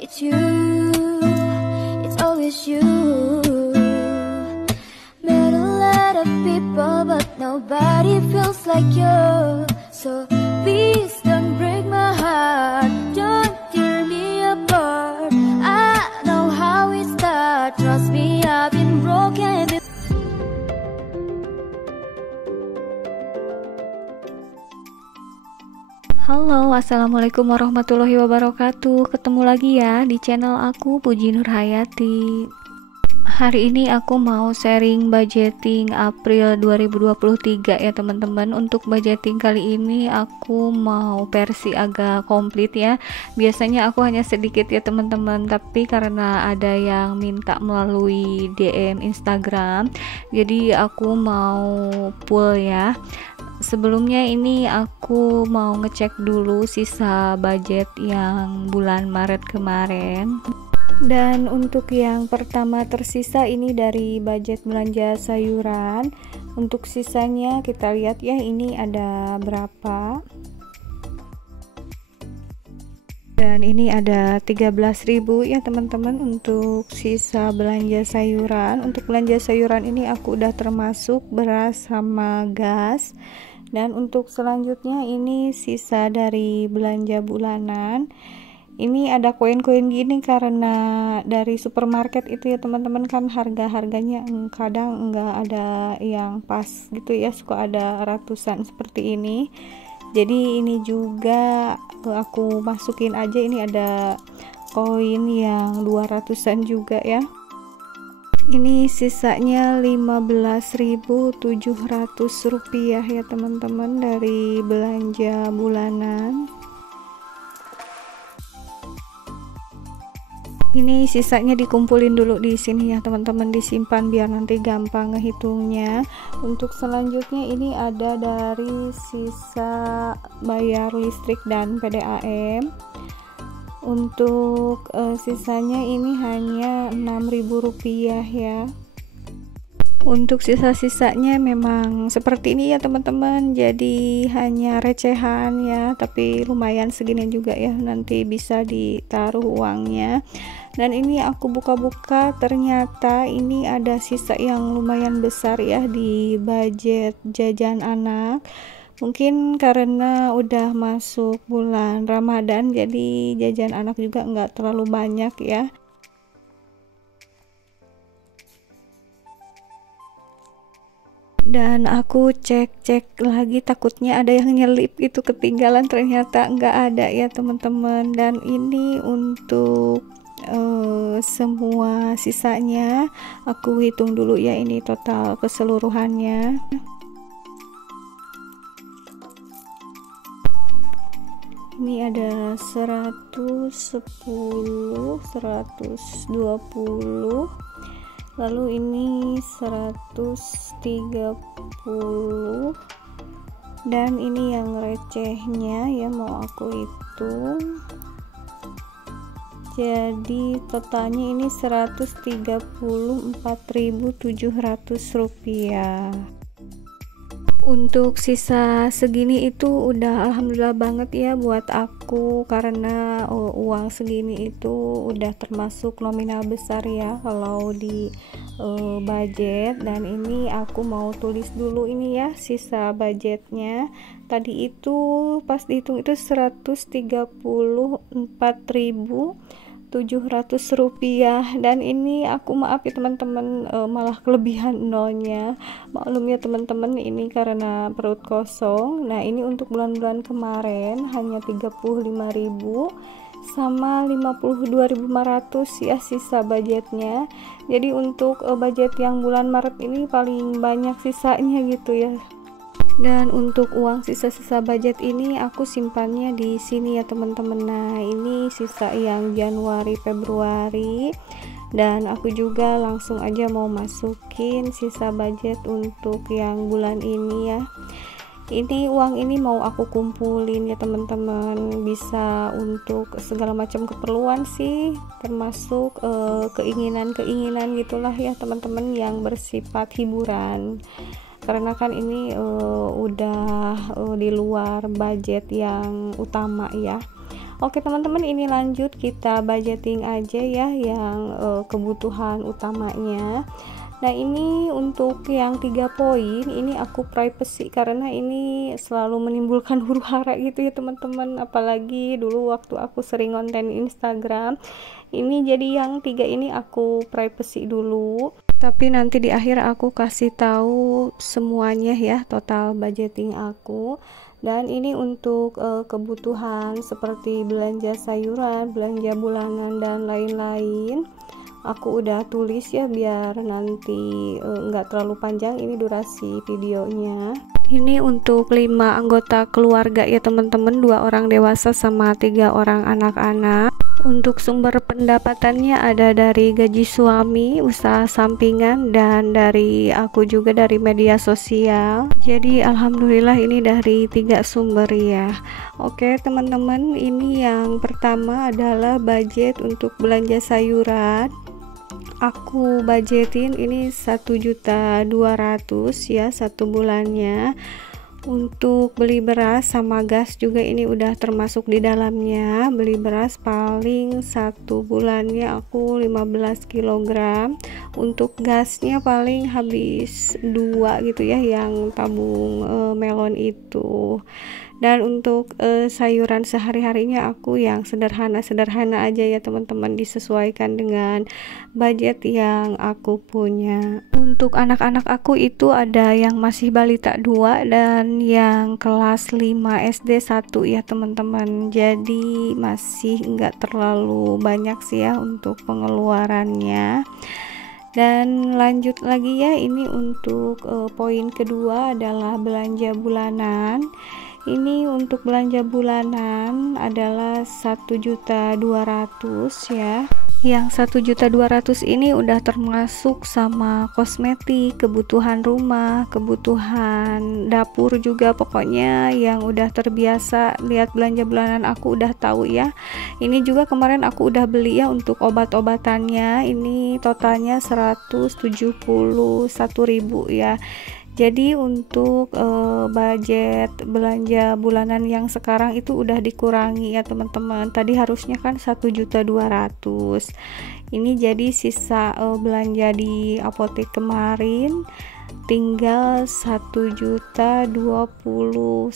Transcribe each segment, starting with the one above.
It's you, it's always you. Met a lot of people, but nobody feels like you. So please don't break my heart, don't tear me apart. I know how it starts, trust me, I've been broken before. Halo, assalamualaikum warahmatullahi wabarakatuh. Ketemu lagi ya di channel aku, Puji Nurhayati. Hari ini aku mau sharing budgeting April 2023 ya teman-teman. Untuk budgeting kali ini aku mau versi agak komplit ya. Biasanya aku hanya sedikit ya teman-teman, tapi karena ada yang minta melalui DM Instagram, jadi aku mau full ya. Sebelumnya ini aku mau ngecek dulu sisa budget yang bulan Maret kemarin. Dan untuk yang pertama tersisa ini dari budget belanja sayuran. Untuk sisanya kita lihat ya, ini ada berapa. Dan ini ada 13.000 ya teman-teman untuk sisa belanja sayuran. Untuk belanja sayuran ini aku udah termasuk beras sama gas. Dan untuk selanjutnya ini sisa dari belanja bulanan. Ini ada koin-koin gini karena dari supermarket itu ya teman-teman, kan harga-harganya kadang enggak ada yang pas gitu ya, suka ada ratusan seperti ini. Jadi ini juga aku masukin aja, ini ada koin yang 200-an juga ya. Ini sisanya 15.700 rupiah ya teman-teman dari belanja bulanan. Ini sisanya dikumpulin dulu di sini ya teman-teman, disimpan biar nanti gampang ngehitungnya. Untuk selanjutnya ini ada dari sisa bayar listrik dan PDAM. Untuk sisanya ini hanya 6.000 rupiah ya. Untuk sisa-sisanya memang seperti ini ya teman-teman, jadi hanya recehan ya, tapi lumayan segini juga ya, nanti bisa ditaruh uangnya. Dan ini aku buka-buka, ternyata ini ada sisa yang lumayan besar ya di budget jajan anak. Mungkin karena udah masuk bulan Ramadan, jadi jajan anak juga nggak terlalu banyak ya. Dan aku cek lagi, takutnya ada yang nyelip itu ketinggalan, ternyata nggak ada ya teman-teman. Dan ini untuk semua sisanya aku hitung dulu ya, ini total keseluruhannya. Ini ada 110, 120, lalu ini 130, dan ini yang recehnya ya mau aku hitung. Jadi totalnya ini 134.700 rupiah. Untuk sisa segini itu udah alhamdulillah banget ya buat aku, karena uang segini itu udah termasuk nominal besar ya kalau di budget. Dan ini aku mau tulis dulu ini ya sisa budgetnya. Tadi itu pas dihitung itu 134.700 rupiah, dan ini aku maaf ya teman-teman, malah kelebihan nolnya. Maklum ya teman-teman, ini karena perut kosong. Nah ini untuk bulan-bulan kemarin hanya 35.000 sama 52.500 ya sisa budgetnya. Jadi untuk budget yang bulan Maret ini paling banyak sisanya gitu ya. Dan untuk uang sisa-sisa budget ini aku simpannya di sini ya teman-teman. Nah ini sisa yang Januari Februari, dan aku juga langsung aja mau masukin sisa budget untuk yang bulan ini ya. Ini uang ini mau aku kumpulin ya teman-teman, bisa untuk segala macam keperluan sih, termasuk keinginan-keinginan gitulah ya teman-teman yang bersifat hiburan. Karena kan ini udah di luar budget yang utama ya. Oke teman-teman, ini lanjut kita budgeting aja ya yang kebutuhan utamanya. Nah ini untuk yang 3 poin ini aku privacy karena ini selalu menimbulkan huru-hara gitu ya teman-teman, apalagi dulu waktu aku sering konten Instagram ini. Jadi yang 3 ini aku privacy dulu, tapi nanti di akhir aku kasih tahu semuanya ya, total budgeting aku. Dan ini untuk kebutuhan seperti belanja sayuran, belanja bulanan dan lain-lain. Aku udah tulis ya biar nanti nggak terlalu panjang ini durasi videonya. Ini untuk 5 anggota keluarga ya teman-teman, 2 orang dewasa sama 3 orang anak-anak. Untuk sumber pendapatannya ada dari gaji suami, usaha sampingan, dan dari aku juga dari media sosial. Jadi alhamdulillah ini dari 3 sumber ya. Oke teman-teman, ini yang pertama adalah budget untuk belanja sayuran. Aku budgetin ini 1.200.000 ya satu bulannya. Untuk beli beras sama gas juga ini udah termasuk di dalamnya. Beli beras paling satu bulannya aku 15 kg. Untuk gasnya paling habis 2 gitu ya yang tabung melon itu. Dan untuk sayuran sehari-harinya aku yang sederhana-sederhana aja ya teman-teman, disesuaikan dengan budget yang aku punya. Untuk anak-anak aku itu ada yang masih balita 2 dan yang kelas 5 SD 1 ya teman-teman. Jadi masih enggak terlalu banyak sih ya untuk pengeluarannya. Dan lanjut lagi ya, ini untuk poin kedua adalah belanja bulanan. Ini untuk belanja bulanan adalah 1.200.000 ya. Yang 1.200.000 ini udah termasuk sama kosmetik, kebutuhan rumah, kebutuhan dapur juga, pokoknya yang udah terbiasa lihat belanja bulanan aku udah tahu ya. Ini juga kemarin aku udah beli ya untuk obat-obatannya, ini totalnya 171.000 ya. Jadi untuk budget belanja bulanan yang sekarang itu udah dikurangi ya teman-teman. Tadi harusnya kan 1.200.000. Ini jadi sisa belanja di apotek kemarin tinggal 1.029.000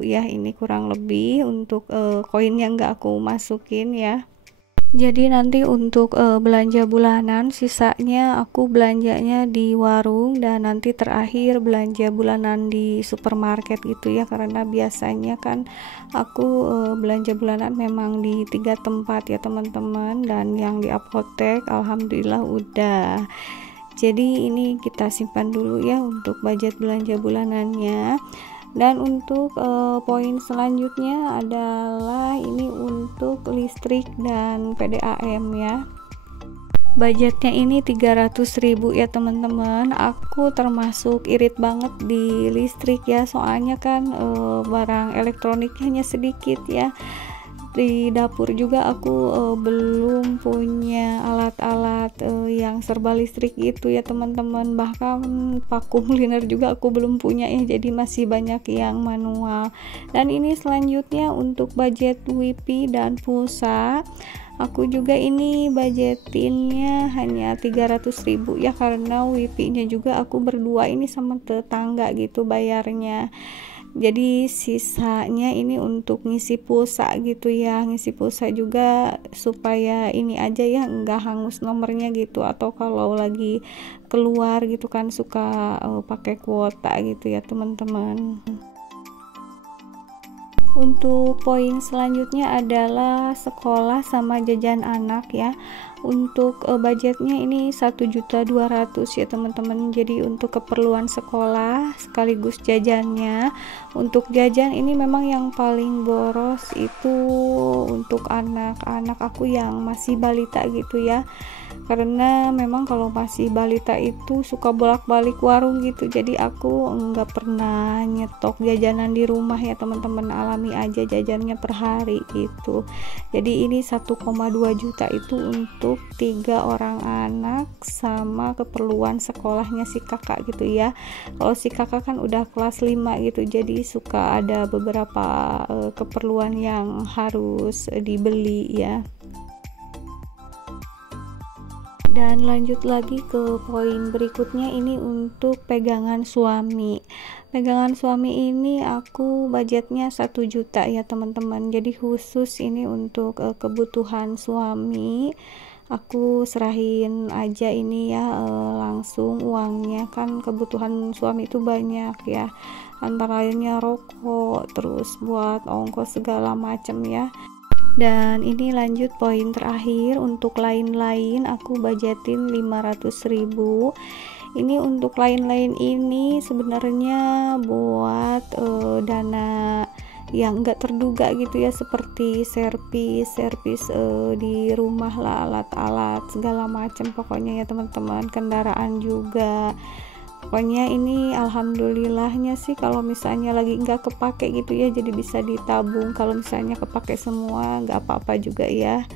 ya. Ini kurang lebih untuk koin yang nggak aku masukin ya. Jadi nanti untuk belanja bulanan sisanya aku belanjanya di warung, dan nanti terakhir belanja bulanan di supermarket gitu ya, karena biasanya kan aku belanja bulanan memang di 3 tempat ya teman-teman, dan yang di apotek alhamdulillah udah. Jadi ini kita simpan dulu ya untuk budget belanja bulanannya. Dan untuk poin selanjutnya adalah ini untuk listrik dan PDAM ya. Budgetnya ini 300.000 ya teman-teman. Aku termasuk irit banget di listrik ya, soalnya kan barang elektroniknya hanya sedikit ya. Di dapur juga aku belum punya alat-alat yang serba listrik gitu ya teman-teman, bahkan vacuum cleaner juga aku belum punya ya, jadi masih banyak yang manual. Dan ini selanjutnya untuk budget WiFi dan pulsa, aku juga ini budgetinnya hanya 300.000 ya, karena WiFi nya juga aku berdua ini sama tetangga gitu bayarnya. Jadi sisanya ini untuk ngisi pulsa gitu ya, ngisi pulsa juga supaya ini aja ya, enggak hangus nomornya gitu, atau kalau lagi keluar gitu kan suka pakai kuota gitu ya teman-teman. Untuk poin selanjutnya adalah sekolah sama jajan anak ya. Untuk budgetnya ini 1.200.000 ya teman-teman. Jadi untuk keperluan sekolah sekaligus jajannya. Untuk jajan ini memang yang paling boros itu untuk anak-anak aku yang masih balita gitu ya, karena memang kalau masih balita itu suka bolak-balik warung gitu, jadi aku nggak pernah nyetok jajanan di rumah ya teman-teman, alami aja jajannya per hari gitu. Jadi ini 1,2 juta itu untuk untuk 3 orang anak sama keperluan sekolahnya si kakak gitu ya. Kalau si kakak kan udah kelas 5 gitu, jadi suka ada beberapa keperluan yang harus dibeli ya. Dan lanjut lagi ke poin berikutnya, ini untuk pegangan suami. Pegangan suami ini aku budgetnya 1 juta ya teman-teman, jadi khusus ini untuk kebutuhan suami. Aku serahin aja ini ya langsung uangnya, kan kebutuhan suami itu banyak ya, antara lainnya rokok, terus buat ongkos segala macam ya. Dan ini lanjut poin terakhir, untuk lain-lain aku budgetin 500.000. Ini untuk lain-lain ini sebenarnya buat dana yang enggak terduga gitu ya, seperti servis di rumah lah, alat-alat segala macam pokoknya ya teman-teman, kendaraan juga. Pokoknya ini alhamdulillahnya sih kalau misalnya lagi nggak kepake gitu ya, jadi bisa ditabung. Kalau misalnya kepake semua nggak apa-apa juga ya.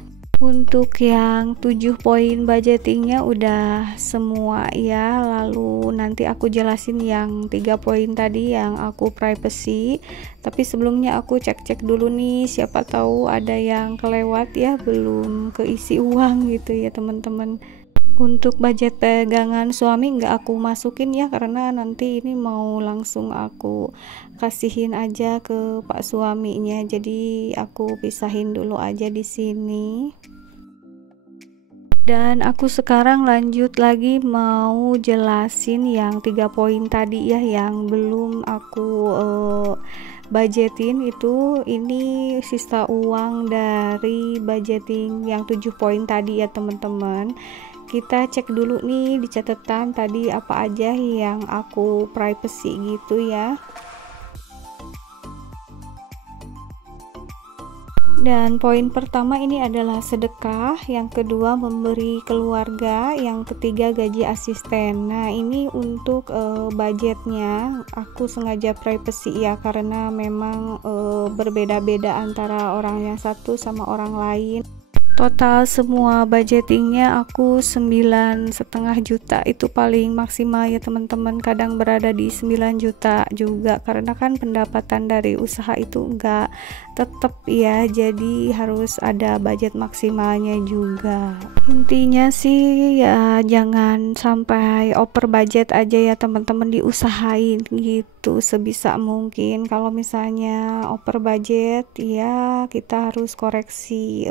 Untuk yang 7 poin budgetingnya udah semua ya, lalu nanti aku jelasin yang 3 poin tadi yang aku privacy. Tapi sebelumnya aku cek-cek dulu nih, siapa tahu ada yang kelewat ya, belum keisi uang gitu ya teman-teman. Untuk budget pegangan suami nggak aku masukin ya, karena nanti ini mau langsung aku kasihin aja ke pak suaminya, jadi aku pisahin dulu aja di sini. Dan aku sekarang lanjut lagi mau jelasin yang 3 poin tadi ya, yang belum aku budgetin itu. Ini sisa uang dari budgeting yang 7 poin tadi ya teman-teman. Kita cek dulu nih di catatan tadi apa aja yang aku privacy gitu ya. Dan poin pertama ini adalah sedekah, yang kedua memberi keluarga, yang ketiga gaji asisten. Nah ini untuk budgetnya aku sengaja privacy ya, karena memang berbeda-beda antara orang yang satu sama orang lain. Total semua budgetingnya aku 9,5 juta, itu paling maksimal ya teman-teman, kadang berada di 9 juta juga, karena kan pendapatan dari usaha itu enggak tetap ya, jadi harus ada budget maksimalnya juga. Intinya sih ya jangan sampai over budget aja ya teman-teman, diusahain gitu sebisa mungkin. Kalau misalnya over budget ya kita harus koreksi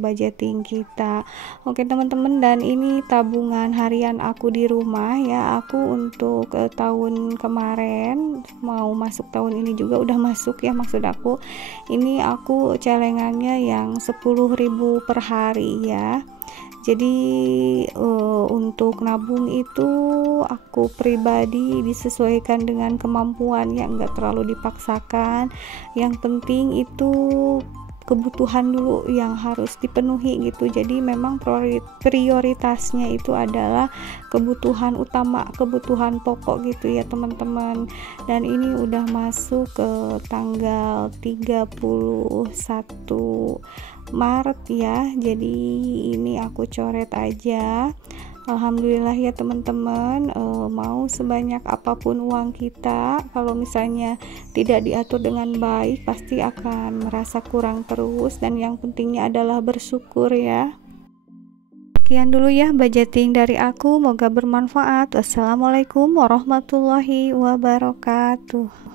budgeting kita. Oke teman-teman, dan ini tabungan harian aku di rumah ya. Aku untuk tahun kemarin mau masuk tahun ini juga udah masuk ya, maksud aku ini aku celengannya yang 10.000 per hari ya. Jadi untuk nabung itu aku pribadi disesuaikan dengan kemampuan ya, enggak terlalu dipaksakan. Yang penting itu kebutuhan dulu yang harus dipenuhi gitu. Jadi memang prioritasnya itu adalah kebutuhan utama, kebutuhan pokok gitu ya teman-teman. Dan ini udah masuk ke tanggal 31 Maret ya, jadi ini aku coret aja. Alhamdulillah ya teman-teman, mau sebanyak apapun uang kita, kalau misalnya tidak diatur dengan baik pasti akan merasa kurang terus, dan yang pentingnya adalah bersyukur ya. Sekian dulu ya budgeting dari aku, semoga bermanfaat. Wassalamualaikum warahmatullahi wabarakatuh.